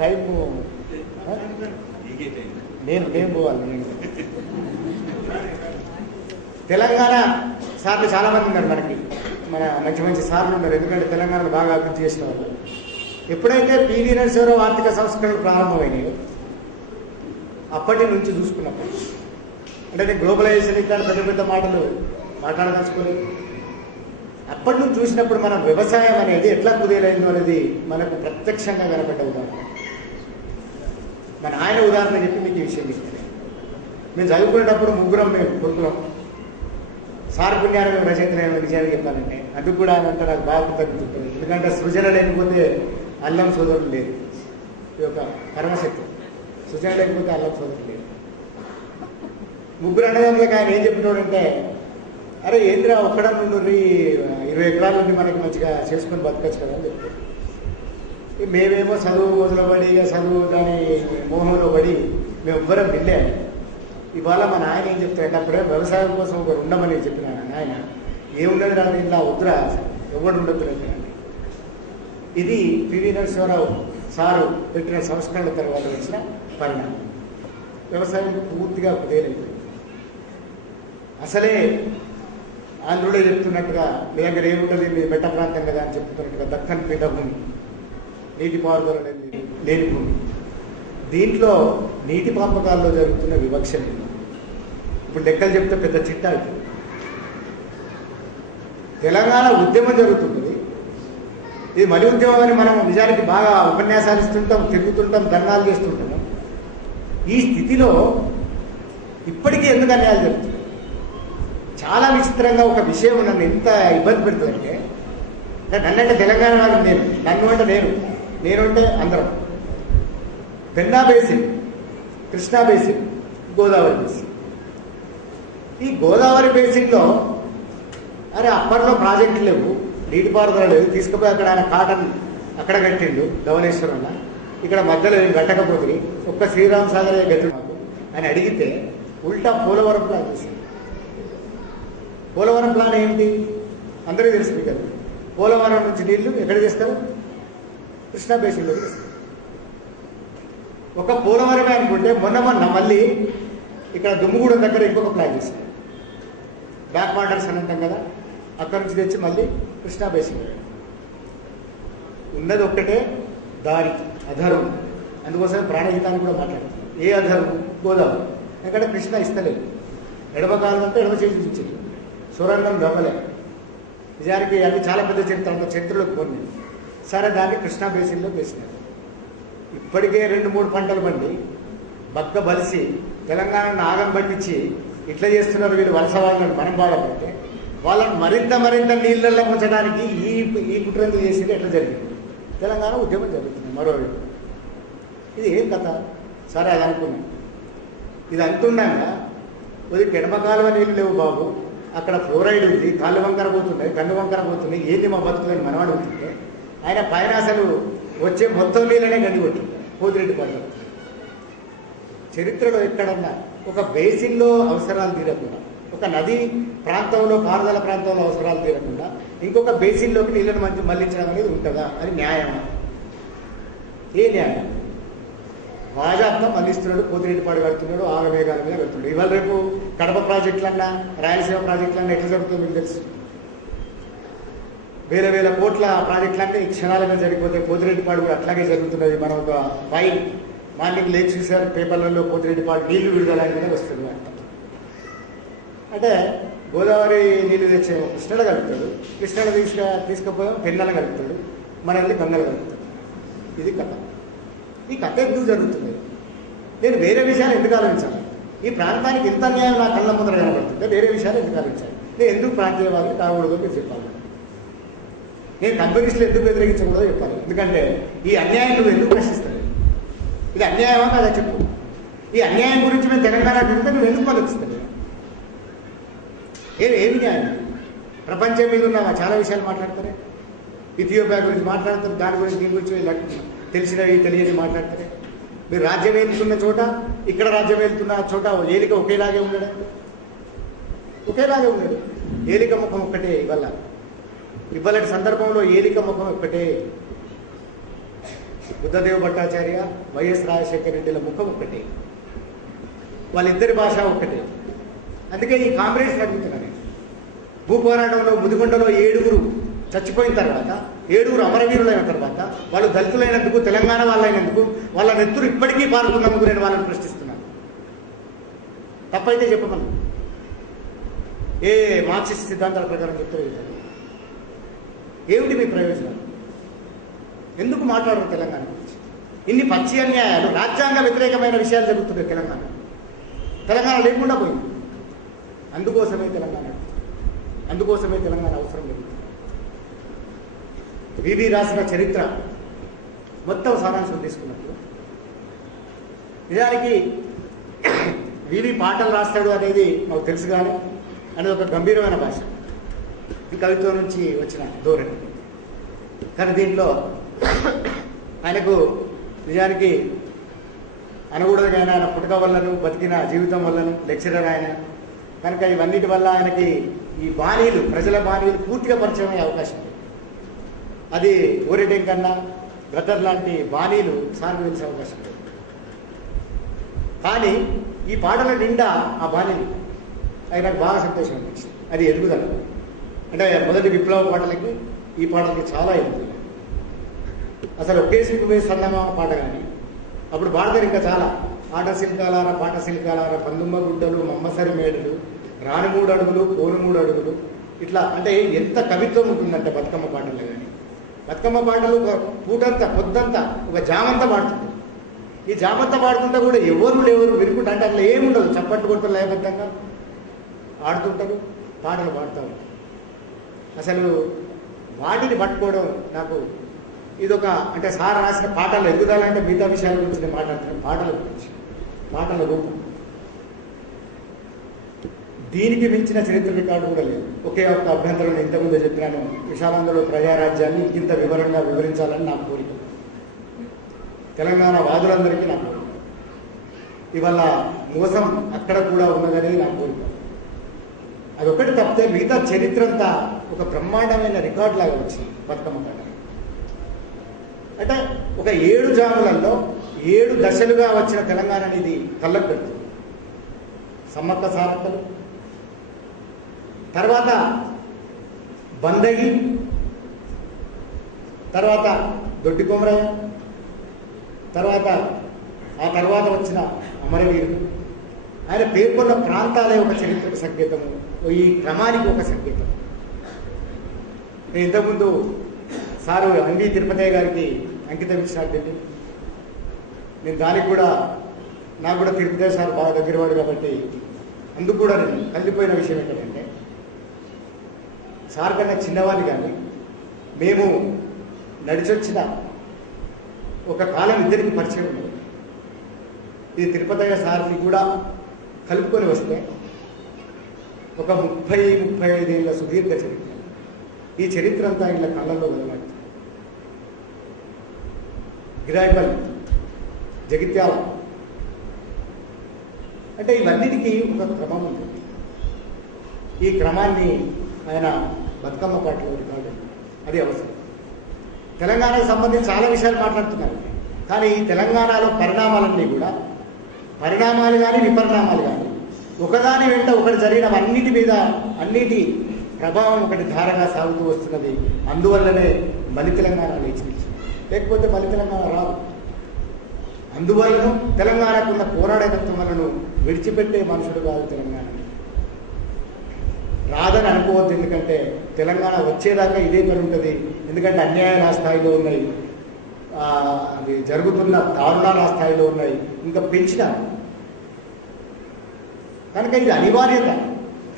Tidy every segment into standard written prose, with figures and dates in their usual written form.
Time నేను పోవాలి. తెలంగాణ సార్లు చాలామంది ఉన్నారు మనకి, మన మంచి మంచి సార్లు ఉన్నారు. ఎందుకంటే తెలంగాణను బాగా అభివృద్ధి చేసిన వాళ్ళు. ఎప్పుడైతే పివి నరసింహారావు ఆర్థిక సంస్కరణలు ప్రారంభమైనాయో అప్పటి నుంచి చూసుకున్నప్పుడు, అంటే గ్లోబలైజేషన్ ఇక్కడ పెద్ద పెద్ద మాటలు మాట్లాడదలుచుకోలేదు. అప్పటి నుంచి చూసినప్పుడు మన వ్యవసాయం అనేది ఎట్లా కుదేలైందో అనేది మనకు ప్రత్యక్షంగా కనపడ్డ ఉదాహరణ. మన ఆయన ఉదాహరణ చెప్పి మీకు ఈ విషయం చెప్తాను. మేము చదువుకునేటప్పుడు ముగ్గురం, మేము కొడుకులం. సార్ పుణ్యాన్ని మేము రచయితలు నిజాన్ని చెప్పాలంటే అందుకు కూడా అంటే నాకు బాగా కృతజ్ఞతలు. ఎందుకంటే సృజన లేకపోతే అల్లం సోదరులు లేదు. ఇది ఒక పరమశక్తి. సృజన లేకపోతే అల్లం సోదరులు లేదు. ముగ్గురు అన్నదమ్ములకు ఆయన ఏం చెప్పినోడంటే, అరే ఏంద్రా ఒక్కడ నుండి 20 ఎకరాల నుండి మనకి మంచిగా చేసుకొని బతకచ్చు కదా అని చెప్తారు. మేమేమో చదువు మొదలు పడి చదువు దాని మోహంలో పడి మేము ఎవ్వరం వెళ్ళాము. ఇవాళ మా నాయన ఏం చెప్తారంటే, అప్పుడే వ్యవసాయం కోసం ఒకరు ఉండమని చెప్పిన ఆయన ఏముండదు రా ఇంట్లో వద్దురా ఎవరు ఉండొద్దు. ఇది పివి నరసింహారావు సారు పెట్టిన సంస్కరణల తర్వాత వచ్చిన పరిణామం. వ్యవసాయం పూర్తిగా కుదేలైపోయింది. అసలే ఆంధ్రుడే చెప్తున్నట్టుగా మీ దగ్గర ఏముంటుంది, మీ బెట్ట ప్రాంతం కదా అని చెప్తున్నట్టుగా దక్కన్ పీఠభూమి, నీటిపారుదల లేని భూమి. దీంట్లో నీటి పంపకాల్లో జరుగుతున్న వివక్షలు ఇప్పుడు లెక్కలు చెప్తే పెద్ద చిట్టా అవుతుంది. తెలంగాణ ఉద్యమం జరుగుతుంది. ఇది మలి ఉద్యమం అని మనం నిజానికి బాగా ఉపన్యాసాలు ఇస్తుంటాం, తిరుగుతుంటాం, ధర్నాలు చేస్తుంటాం. ఈ స్థితిలో ఇప్పటికీ ఎందుకు అన్యాయాలు జరుగుతుంది? చాలా విచిత్రంగా ఒక విషయం నన్ను ఎంత ఇబ్బంది పెడుతుందంటే, నన్నంటే తెలంగాణ వాళ్ళు నేను, నన్ను అంటే నేను అంటే అందరం. Penna basin, Krishna basin, Godavari basin. ఈ గోదావరి బేసిన్లో అరే అప్పట్లో ప్రాజెక్టులు లేవు, నీటిపారుదల లేదు, తీసుకుపోయి అక్కడ ఆయన కాటన్ అక్కడ కట్టిండు ధవళేశ్వరంలో, ఇక్కడ మధ్యలో ఏం కట్టకపోతే ఒక్క శ్రీరామ్ సాగర్ గతి మాకు అని అడిగితే ఉల్టా పోలవరం ప్లాన్ చేసింది. పోలవరం ప్లాన్ ఏంటి అందరికీ తెలుసు మీకు. పోలవరం నుంచి నీళ్లు ఎక్కడ చేస్తారు? కృష్ణా బేసిన్లోకి చేస్తారు. ఒక పోలవరమే అనుకుంటే మొన్న మళ్ళీ ఇక్కడ దుమ్ముగూడెం దగ్గర ఇంకొక ప్లాన్ చేశారు. బ్యాక్ వాటర్స్ అని అంటాం కదా, అక్కడి నుంచి తెచ్చి మళ్ళీ కృష్ణా బేసిన్. ఉన్నది ఒక్కటే దారి, అధరం. అందుకోసం ప్రాణహితాన్ని కూడా మాట్లాడుతుంది. ఏ అధరం? గోదావరి. ఎందుకంటే కృష్ణ ఇస్తలేదు. ఎడమ కాలం అంటే ఎడమ చేసి ఇచ్చింది, సొరంగం దవ్వలే. నిజానికి అది చాలా పెద్ద చరిత్ర, అంత చరిత్రలోకి పోయింది. సరే దాన్ని కృష్ణా బేసిన్లో వేసినారు. ఇప్పటికే 2-3 పంటలు పండి బక్క బలిసి తెలంగాణను ఆగం పట్టించి ఇట్లా చేస్తున్నారు వీళ్ళు వలస వాళ్ళని మనం బాధపడితే, వాళ్ళని మరింత నీళ్ళల్లో ఉంచడానికి ఈ కుట్రంతులు చేసేది ఎట్లా జరిగింది? తెలంగాణ ఉద్యమం జరుగుతుంది మరోవైపు. ఇది ఏం కథ? సరే అది అనుకున్నాం. ఇది అంటున్నాక కొద్దిగా ఎడమ కాలువ నీళ్ళు లేవు బాబు, అక్కడ ఫ్లోరైడ్ ఉంది, కాళ్ళు వంకర పోతున్నాయి, కన్ను వంకర పోతున్నాయి, ఏంది మా బతుకులని మనం అడుగుతుంటే ఆయన పైన అసలు వచ్చే మొత్తం నీళ్ళనే గండి కొట్టింది పోతిరెడ్డి పడ్డ. చరిత్రలో ఎక్కడన్నా ఒక బేసిన్లో అవసరాలు తీరకుండా, ఒక నది ప్రాంతంలో పారుదల ప్రాంతంలో అవసరాలు తీరకుండా ఇంకొక బేసిన్లోకి నీళ్ళను మళ్లించడం అనేది ఉంటుందా? అది న్యాయమా? ఏ న్యాయం? రాజాత్మ మళ్ళిస్తున్నాడు, పోతిరెడ్డిపాడు కడుతున్నాడు, ఆగమేఘాల మీద కడుతున్నాడు. ఇవాళ రేపు కడప ప్రాజెక్టులన్నా రాయలసీమ ప్రాజెక్టులన్నా ఎట్లా జరుగుతుందో మీకు తెలుసు. వేల కోట్ల ప్రాజెక్టులన్నీ ఈ క్షణాలుగా జరిగిపోతే పోతిరెడ్డిపాడు కూడా అట్లాగే జరుగుతున్నది. మనం ఒక ఫైల్ మార్నింగ్ లేచి చూసారు పేపర్లలో, పోతిరెడ్డిపాడు నీళ్లు విడుదల అనేది వస్తుంది అంట. అంటే గోదావరి నీళ్లు తెచ్చేమో కృష్ణలో కలుపుతాడు, కృష్ణలో తీసుకుపోయాం పెన్నెల కలుపుతాడు, మనల్ని గంగలు కలుపుతాడు. ఇది కథ. ఈ కథ ఎందుకు జరుగుతుంది? నేను వేరే విషయాలు ఎందుకు ఆలోచించాలి? ఈ ప్రాంతానికి ఇంత అన్యాయం నా కళ్ళ ముందర కనబడుతుంటే వేరే విషయాలు ఎందుకు ఆలోచించాలి? నేను ఎందుకు ప్రాంతీయవాదిని కాకూడదో మీరు చెప్పాలి. నేను కమ్యూనిస్టులు ఎందుకు వ్యతిరేకించకూడదో చెప్పాలి. ఎందుకంటే ఈ అన్యాయం నువ్వు ఎందుకు ప్రశ్నిస్తావు? ఇది అన్యాయమా కదా చెప్పు. ఈ అన్యాయం గురించి మేము తెలంగాణ చెప్తే నువ్వు ఎందుకు ఆలోచిస్తావు? ఏమి న్యాయం? ప్రపంచం మీద ఉన్న చాలా విషయాలు మాట్లాడతారే. ఇథియోపియా గురించి మాట్లాడతారు, దాని గురించి దీని గురించి తెలిసినవి తెలియని మాట్లాడతారే. మీరు రాజ్యం వెళ్తున్న చోట ఇక్కడ రాజ్యం వెళ్తున్న చోట ఏలిక ఒకేలాగే ఉన్నాడు, ఒకేలాగే ఉన్నాడు. ఏలిక ముఖం ఒక్కటే. ఇవాళ సందర్భంలో ఏలిక ముఖం ఒక్కటే. బుద్ధదేవ్ భట్టాచార్య, వైఎస్ రాజశేఖర రెడ్డిల ముఖం ఒక్కటే, వాళ్ళిద్దరి భాష ఒక్కటే. అందుకే ఈ కాంగ్రెస్ అడుగుతున్నాను. భూ పోరాటంలో ముదిగొండలో 7 చచ్చిపోయిన తర్వాత, 7 అమరవీరులైన తర్వాత, వాళ్ళు దళితులైనందుకు, తెలంగాణ వాళ్ళైనందుకు, వాళ్ళ నెత్తురు ఇప్పటికీ పాల్గొన్నందుకు నేను వాళ్ళని ప్రశ్నిస్తున్నాను. తప్పైతే చెప్పమను. ఏ మార్క్సిస్ట్ సిద్ధాంతాల ప్రకారం చెప్తారు? ఏమిటి మీ ప్రయోజనం? ఎందుకు మాట్లాడరు తెలంగాణ గురించి? ఇన్ని పచ్చి అన్యాయాలు, రాజ్యాంగ వ్యతిరేకమైన విషయాలు జరుగుతున్నాయి తెలంగాణ లేకుండా పోయింది. అందుకోసమే తెలంగాణ అవసరం లేదు. వివి రాసిన చరిత్ర మొత్తం సారాంశం తీసుకున్నప్పుడు నిజానికి వివి పాటలు రాస్తాడు అనేది మాకు తెలుసు, కానీ అనేది ఒక గంభీరమైన భాష, ఈ కవిత్వం నుంచి వచ్చిన ధోరణి. కానీ దీంట్లో ఆయనకు నిజానికి అనకూడదు, ఆయన పుట్టుక వల్లను, బతికిన జీవితం వల్లను, లెక్చరర్ ఆయన కనుక ఇవన్నిటి వల్ల ఆయనకి ఈ బాణీలు, ప్రజల బాణీలు పూర్తిగా పరిచయం అయ్యే అవకాశం ఉంది. అది ఓరిటెం కన్నా గద్దర్ లాంటి బాణీలు సార్లు తెలిసే అవకాశం లేదు. కానీ ఈ పాటల నిండా ఆ బాణీలు అది నాకు బాగా సంతోషం అనిపించింది. అది ఎదుగుదల. అంటే మొదటి విప్లవ పాటలకి ఈ పాటలకి చాలా ఎదుగుదల. అసలు ఒకే సిగ్గువే సన్నమామ పాట కానీ అప్పుడు పాడతారు ఇంకా చాలా. పాట శిల్కాలార పందుమ్మ గుడ్డలు, మమ్మసరి మేడలు, రాని 3 అడుగులు, పోను 3 అడుగులు, ఇట్లా. అంటే ఎంత కవిత్వం ఉంటుందంటే బతుకమ్మ పాటలు. కానీ బతుకమ్మ పాటలు పూటంతా, పొద్దంతా ఒక జామంతా పాడుతుంది. ఈ జామంతా పాడుతుంటే కూడా ఎవరు వినుకుంటా, అంటే అట్లా ఏముండదు, చప్పట్లు కొడుతూ లయబద్ధంగా ఆడుతుంటారు, పాటలు పాడుతూ ఉంటారు. అసలు వాటిని పట్టుకోవడం నాకు ఇదొక, అంటే సార్ రాసిన పాటలు ఎదుగుదలంటే మిగతా విషయాల గురించి నేను మాట్లాడుతున్నాను. పాటల గురించి, పాటల రూపం. దీనికి మించిన చరిత్ర రికార్డు కూడా లేదు. ఒకే ఒక్క అభ్యంతరం ఇంతకుముందు చెప్పినాను, విశాలాంధ్రలో ప్రజారాజ్యాన్ని ఇంత వివరంగా వివరించాలని నా కోరిక. తెలంగాణ వాదులందరికీ నా కోరిక. ఇవాళ మోసం అక్కడ కూడా ఉన్నదనేది నా కోరిక. అదొకటి తప్పితే మిగతా చరిత్ర అంతా ఒక బ్రహ్మాండమైన రికార్డు లాగా వచ్చింది బతుకమ్మ పాట. అంటే ఒక 7 జాములలో 7 దశలుగా వచ్చిన తెలంగాణ అనేది కళ్ళకు పెడుతుంది. సమ్మక్క సారక్కలు, తర్వాత బందగి, తర్వాత దొడ్డి కొమరయ్య, ఆ తర్వాత వచ్చిన అమరవీరుడు. ఆయన పేర్కొన్న ప్రాంతాలే ఒక చరిత్రకు సంకేతము, ఈ క్రమానికి ఒక సంకేతం. నేను ఇంతకుముందు సారు అంగీ తిరుపతయ్య గారికి అంకితం ఇచ్చినట్టు, నేను దానికి కూడా, నాకు కూడా తిరుపతయ్య సార్ బాగా దగ్గరవాడు కాబట్టి అందుకు కూడా నేను కలిగిపోయిన విషయం ఏంటంటే, సార్ కన్నా చిన్నవాళ్ళు కానీ మేము నడిచొచ్చిన ఒక కాలం ఇద్దరికి పరిచయం ఉంది. ఇది తిరుపతయ్య సార్ని కూడా కలుపుకొని వస్తే ఒక 30-35 ఏళ్ళ సుదీర్ఘ చరిత్ర. ఈ చరిత్ర అంతా ఇలా కళ్ళల్లో కనబడుతుంది. గిరాయిపల్లి, జగిత్యాల, అంటే ఇవన్నిటికీ ఒక క్రమం ఉంటుంది. ఈ క్రమాన్ని ఆయన బతుకమ్మ పాటలో రికార్డు, అది అవసరం. తెలంగాణకు సంబంధించి చాలా విషయాలు మాట్లాడుతున్నారు, కానీ ఈ తెలంగాణలో పరిణామాలన్నీ కూడా, పరిణామాలు కానీ విపరిణామాలు కానీ, ఒకదాని వెంట ఒకటి జరిగిన అన్నిటి మీద అన్నిటి ప్రభావం ఒకటి ధారగా సాగుతూ వస్తున్నది. అందువల్లనే మలి తెలంగాణ లేచింది, లేకపోతే మలి తెలంగాణ రాదు. అందువల్ల తెలంగాణకున్న పోరాడేతత్వం వలన విడిచిపెట్టే మనుషుడు కాదు తెలంగాణ. రాదని అనుకోవద్దు, ఎందుకంటే తెలంగాణ వచ్చేదాకా ఇదే పని ఉంటుంది. ఎందుకంటే అన్యాయాలు ఆ స్థాయిలో ఉన్నాయి, అది జరుగుతున్న దారుణాలు ఆ స్థాయిలో ఉన్నాయి, ఇంకా పెంచినారు. కనుక ఇది అనివార్యత.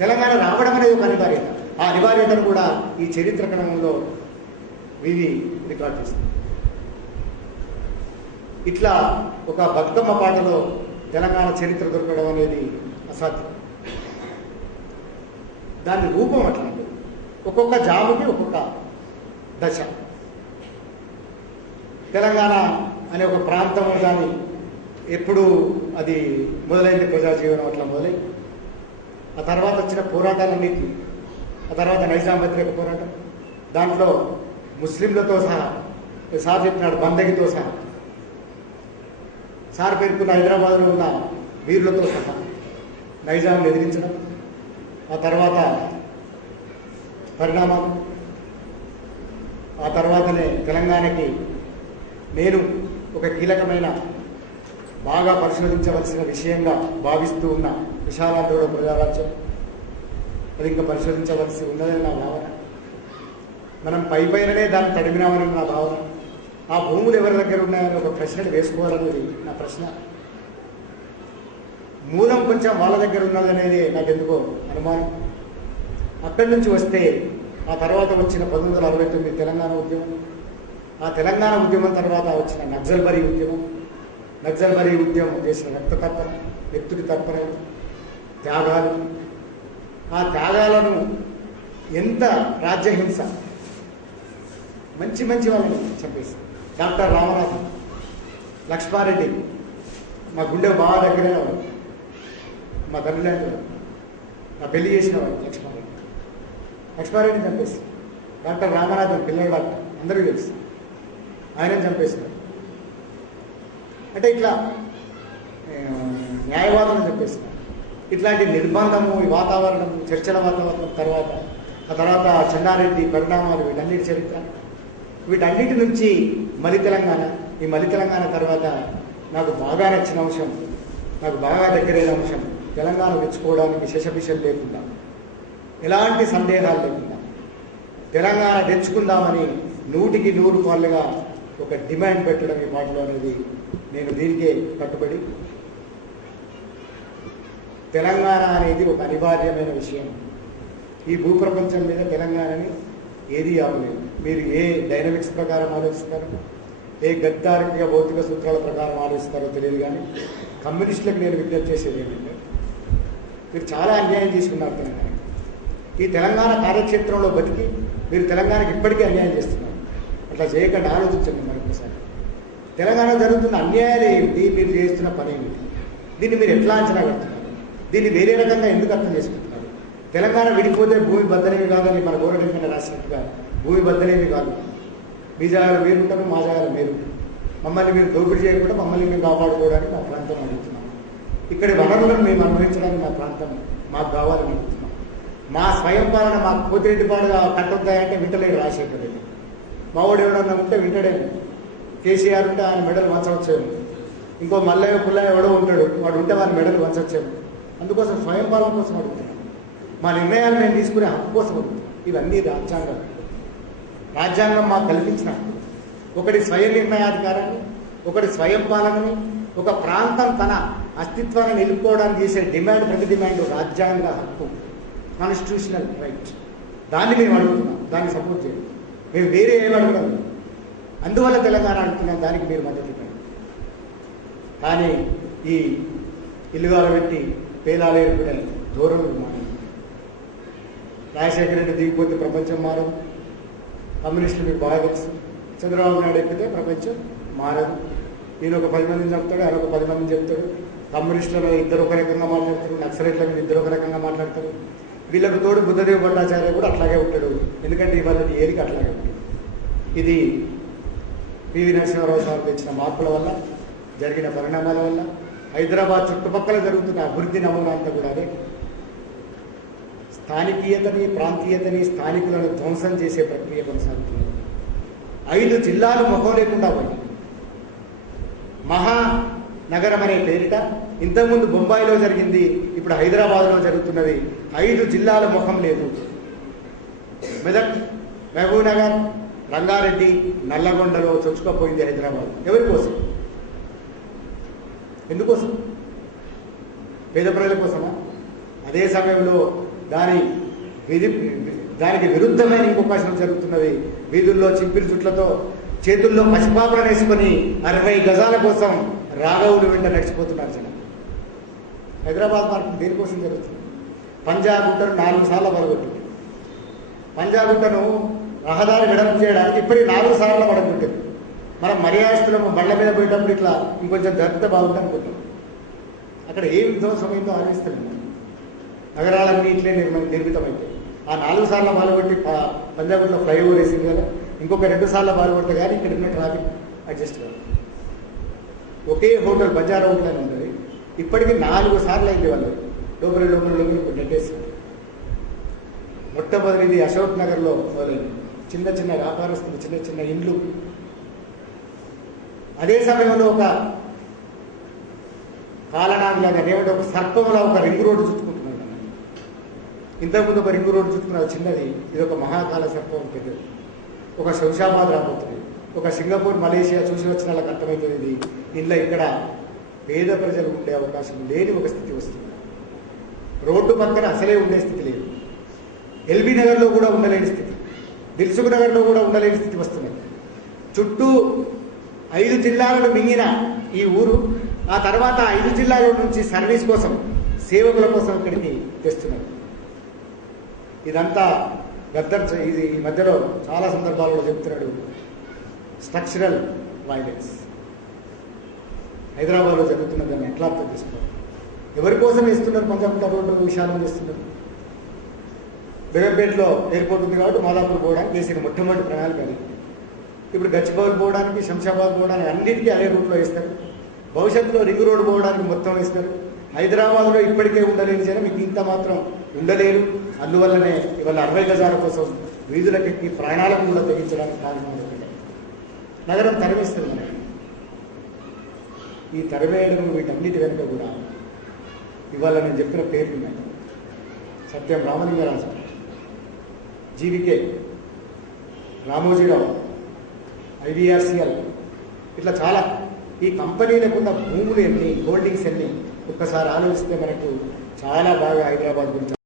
తెలంగాణ రావడం అనేది ఒక అనివార్యత. ఆ అనివార్యతను కూడా ఈ చరిత్ర క్రమంలో వివి రికార్డ్ చేస్తుంది. ఇట్లా ఒక బతుకమ్మ పాటలో తెలంగాణ చరిత్ర దొరకడం అనేది అసాధ్యం. దాని రూపం అట్లాంటి, ఒక్కొక్క జాముకి ఒక్కొక్క దశ. తెలంగాణ అనే ఒక ప్రాంతం దాని ఎప్పుడు అది మొదలైంది, ప్రజాజీవనం అట్లా మొదలై ఆ తర్వాత వచ్చిన పోరాటాలన్నింటి, ఆ తర్వాత నైజాం వ్యతిరేక పోరాటం, దాంట్లో ముస్లింలతో సహా సార్ చెప్పినాడు బందగితో సహా, సార్ పేర్కొన్న హైదరాబాద్లో ఉన్న వీరులతో సహా నైజాంను ఎదిరించడం, ఆ తర్వాత పరిణామం, ఆ తర్వాతనే తెలంగాణకి నేను ఒక కీలకమైన బాగా పరిశోధించవలసిన విషయంగా భావిస్తూ ఉన్న విశాలాంధ్రుల ప్రజారాజ్యం, అది ఇంకా పరిశోధించవలసి ఉన్నదని నా భావన. మనం పైననే దాన్ని తడిమినామని నా భావన. ఆ భూములు ఎవరి దగ్గర ఉన్నాయని ఒక ప్రశ్నను వేసుకోవాలనేది నా ప్రశ్న. మూలం కొంచెం వాళ్ళ దగ్గర ఉన్నదనేది నాకు ఎందుకో అనుమానం. అక్కడి నుంచి వస్తే ఆ తర్వాత వచ్చిన 1969 తెలంగాణ ఉద్యమం, ఆ తెలంగాణ ఉద్యమం తర్వాత వచ్చిన నక్సల్బరీ ఉద్యమం చేసిన రక్త తర్పణ, వ్యక్తుడి తర్పణ, త్యాగాలు, ఆ త్యాగాలను ఎంత రాజ్యహింస, మంచి వాళ్ళని చంపేసి డాక్టర్ రామనాథన్, లక్ష్మారెడ్డి, మా గుండె బాగా దగ్గరైన వాడు, మా తల్లిదండ్రులు, నా పెళ్లి చేసిన వాడు లక్ష్మారెడ్డిని చంపేసి, డాక్టర్ రామనాథన్ పిల్లల డాక్టర్ అందరికీ తెలుసు, ఆయన చంపేసినాడు. అంటే ఇట్లా న్యాయవాదులను చంపేసినాడు. ఇట్లాంటి నిర్బంధము, ఈ వాతావరణం, చర్చల వాతావరణం తర్వాత ఆ తర్వాత చెన్నారెడ్డి పరిణామాలు, వీటన్నిటి చరిత్ర, వీటన్నిటి నుంచి మలి తెలంగాణ, ఈ మలి తెలంగాణ తర్వాత నాకు బాగా నచ్చిన అంశం, నాకు బాగా దగ్గరైన అంశం, తెలంగాణ తెచ్చుకోవడానికి శశభిషం లేకుండా, ఎలాంటి సందేహాలు లేకుండా తెలంగాణ తెచ్చుకుందామని 100కి 100 పాలుగా ఒక డిమాండ్ పెట్టడం ఈ మాటలో అనేది నేను దీనికే కట్టుబడి, తెలంగాణ అనేది ఒక అనివార్యమైన విషయం. ఈ భూప్రపంచం మీద తెలంగాణని ఏది ఆపలేదు. మీరు ఏ డైనమిక్స్ ప్రకారం ఆలోచిస్తారో, ఏ గద్దారిక భౌతిక సూత్రాల ప్రకారం ఆలోచిస్తారో తెలియదు, కానీ కమ్యూనిస్టులకు నేను విజ్ఞప్తి చేసేది ఏంటంటే, మీరు చాలా అన్యాయం చేసుకున్నారు తెలంగాణ. ఈ తెలంగాణ కార్యక్షేత్రంలో బతికి మీరు తెలంగాణకి ఇప్పటికీ అన్యాయం చేస్తున్నారు. అట్లా చేయకుండా ఆలోచించండి మరొకసారి. తెలంగాణ జరుగుతున్న అన్యాయాలు ఏమిటి, మీరు చేస్తున్న పని ఏమిటి, దీన్ని మీరు ఎట్లా అంచనా కడుతున్నారు, దీన్ని వేరే రకంగా ఎందుకు అర్థం చేసుకుంటున్నారు? తెలంగాణ విడిపోతే భూమి బద్దలేమి కాదని మన గౌరవ రాసినట్టుగా భూమి బద్దలేమి కాదు. మీ జాగాలు మీరు ఉంటారు, మా జాగాలు మీరు. మమ్మల్ని మీరు దోపిడీ చేయకుండా మమ్మల్ని మేము కాపాడుకోవడానికి మా ప్రాంతం అడుగుతున్నాం. ఇక్కడి వనరులను మేము అనుభవించడానికి మా ప్రాంతం మాకు కావాలని అడుగుతున్నాం. మా స్వయం పాలన మాకు పోతిరెడ్డిపాడుగా కట్టొద్దాయంటే వింటలేడు రాజశేఖర్ రెడ్డి. మావాడు ఎవడన్నా ఉంటే వింటడేమో. కేసీఆర్ ఉంటే ఆయన మెడలు వంచవచ్చేమో. ఇంకో మల్లయ్య పుల్లయ్య ఎవడో ఉంటాడు, వాడు ఉంటే వారి మెడలు వంచవచ్చేమో. అందుకోసం స్వయం పాలన కోసం అడుగుతున్నాం. మా నిర్ణయాలు మేము తీసుకునే హక్కు కోసం అడుగుతున్నాం. ఇవన్నీ రాజ్యాంగం మాకు కల్పించిన హక్కు. ఒకటి స్వయం నిర్ణయాధికారాన్ని, ఒకటి స్వయం పాలనని, ఒక ప్రాంతం తన అస్తిత్వాన్ని నిలుపుకోవడానికి చేసే డిమాండ్, ప్రతి డిమాండ్ రాజ్యాంగ హక్కు, కాన్స్టిట్యూషనల్ రైట్. దాన్ని మేము అడుగుతున్నాం, దాన్ని సపోర్ట్ చేయండి. మేము వేరే ఏమి అడగడం, అందువల్ల తెలంగాణ అడుగుతున్నాం, దానికి మీరు మద్దతు ఇవ్వండి. కానీ ఈ ఇల్లుగాల పెట్టి పేదాలేరుకునే ధోరణులు మారి, రాజశేఖర రెడ్డి దిగిపోతే ప్రపంచం మారదు, కమ్యూనిస్టులు మీకు బాగా తెలుసు. చంద్రబాబు నాయుడు ఎక్కితే ప్రపంచం మారదు. ఈయన ఒక 10 మందిని చెప్తాడు, ఆయన ఒక 10 మందిని చెప్తాడు. కమ్యూనిస్టుల ఇద్దరు ఒక రకంగా మాట్లాడతారు, నక్సలైట్ల మీద ఇద్దరు ఒక రకంగా మాట్లాడతారు. వీళ్ళకు తోడు బుద్ధదేవ్ భట్టాచార్య కూడా అట్లాగే ఉంటాడు. ఎందుకంటే ఇవాళ ఏరికి అట్లాగే ఉంటుంది. ఇది పివి నరసింహారావు సార్ తెచ్చిన మార్పుల వల్ల జరిగిన పరిణామాల వల్ల హైదరాబాద్ చుట్టుపక్కల జరుగుతున్న అభివృద్ధి నమూనా అంతా కూడా అదే. స్థానికీయతని, ప్రాంతీయతని, స్థానికులను ధ్వంసం చేసే ప్రక్రియ కొనసాగుతుంది. 5 జిల్లాలు ముఖం లేకుండా పోయి, మహానగరం అనే పేరిట ఇంతకుముందు బొంబాయిలో జరిగింది, ఇప్పుడు హైదరాబాద్లో జరుగుతున్నది. 5 జిల్లాల ముఖం లేదు. మెదక్, మహబూబ్ నగర్, రంగారెడ్డి, నల్లగొండలో చొచ్చుకపోయింది హైదరాబాద్. ఎవరి కోసం? ఎందుకోసం? పేద ప్రజల కోసమా? అదే సమయంలో దానికి విరుద్ధమైన ఇంకొక అసలు జరుగుతున్నది. వీధుల్లో చింపిరి చుట్లతో చేతుల్లో పసిపాపలు వేసుకొని 60 గజాల కోసం రాఘవులు వెంట నడిచిపోతున్నారు జనం. హైదరాబాద్ మార్పు దేనికోసం జరుగుతుంది? పంజాగుట్టను 4 సార్లు పడగొట్టింది. పంజాగుట్టను రహదారి వెడల్పు చేయడానికి ఇప్పటికి 4 సార్లు పడగొట్టింది. మనం మర్యాదస్తులము బండ్ల మీద పోయేటప్పుడు ఇట్లా ఇంకొంచెం జరిగితే బాగుంటుంది అనుకుంటాం. అక్కడ ఏ విధ్వంసమైందో ఆలోచిస్తుంది. నగరాలన్నీ ఇట్లే నిర్మితమైతే ఆ 4 సార్లు మొదలుపెట్టి పంజాగుట్లో ఫ్లైఓవర్ వేసింది కదా, ఇంకొక 2 సార్లు బాగుపడితే కానీ ఇక్కడ ఉన్న ట్రాఫిక్ అడ్జస్ట్ కాదు. ఒకే హోటల్ బజార్ హోటల్ అని ఉంటుంది, ఇప్పటికీ 4 సార్లు అయింది వాళ్ళు లోపల నెట్టేసి. మొట్టమొదటిది అశోక్ నగర్లో మొదలైంది, చిన్న చిన్న వ్యాపారస్తులు, చిన్న చిన్న ఇండ్లు. అదే సమయంలో ఒక కాలనాగులాగా ఏమంటే ఒక సర్పంలా ఒక రింగ్ రోడ్డు చుట్టుకుంటున్నాడు. ఇంతకుముందు ఒక రింగ్ రోడ్డు చుట్టుకున్న చిన్నది, ఇది ఒక మహాకాల సర్పం పెద్దది. ఒక శంషాబాద్ రాబోతుంది, ఒక సింగపూర్ మలేషియా చూసి వచ్చిన వాళ్ళకి అర్థమవుతుంది. ఇది ఇంట్లో ఇక్కడ పేద ప్రజలు ఉండే అవకాశం లేని ఒక స్థితి వస్తుంది. రోడ్డు పక్కన అసలే ఉండే స్థితి లేదు. ఎల్బీ నగర్లో కూడా ఉండలేని స్థితి, దిల్సుఖ్ నగర్లో కూడా ఉండలేని స్థితి వస్తున్నాయి. చుట్టూ 5 జిల్లాలను మింగిన ఈ ఊరు ఆ తర్వాత 5 జిల్లాల నుంచి సర్వీస్ కోసం, సేవకుల కోసం ఇక్కడికి తెస్తున్నారు. ఇదంతా గద్దర్ ఇది ఈ మధ్యలో చాలా సందర్భాలలో చెప్తున్నాడు, స్ట్రక్చరల్ వైలెన్స్ హైదరాబాద్లో జరుగుతున్న దాన్ని ఎట్లా అర్థం చేసుకోవాలి? ఎవరి కోసం ఇస్తున్నారు? పంజాబ్ రోడ్డు విషయాలను చేస్తున్నారు. బేగంపేటలో ఎయిర్పోర్ట్ ఉంది కాబట్టి మాదాపూర్ పోవడానికి వేసిన మొట్టమొదటి ప్రణాళిక అది. ఇప్పుడు గచ్చిబౌలి పోవడానికి, శంషాబాద్ పోవడానికి అన్నిటికీ అదే రూట్లో వేస్తారు. భవిష్యత్తులో రింగ్ రోడ్డు పోవడానికి మొత్తం వేస్తారు. హైదరాబాద్లో ఇప్పటికే ఉండలేని జనం మీకు ఇంత మాత్రం ఉండలేరు. అందువల్లనే ఇవాళ 60 గజాల కోసం వీధులకెక్కి ప్రాణాలకు కూడా తెగించడానికి కారణం నగరం తరిమేస్తుంది. మనకి ఈ తరిమేయడం వీటన్నిటి వెనుక కూడా ఇవాళ నేను చెప్పిన పేర్లు ఉన్నాయి. సత్యం రామలింగరాజు, జీవికే, రామోజీరావు, IVRCL, ఇట్లా చాలా ఈ కంపెనీలకున్న భూములు ఎన్ని, హోల్డింగ్స్ ఎన్ని ఒక్కసారి ఆలోచిస్తే మనకు చాలా బాగా హైదరాబాద్ గురించి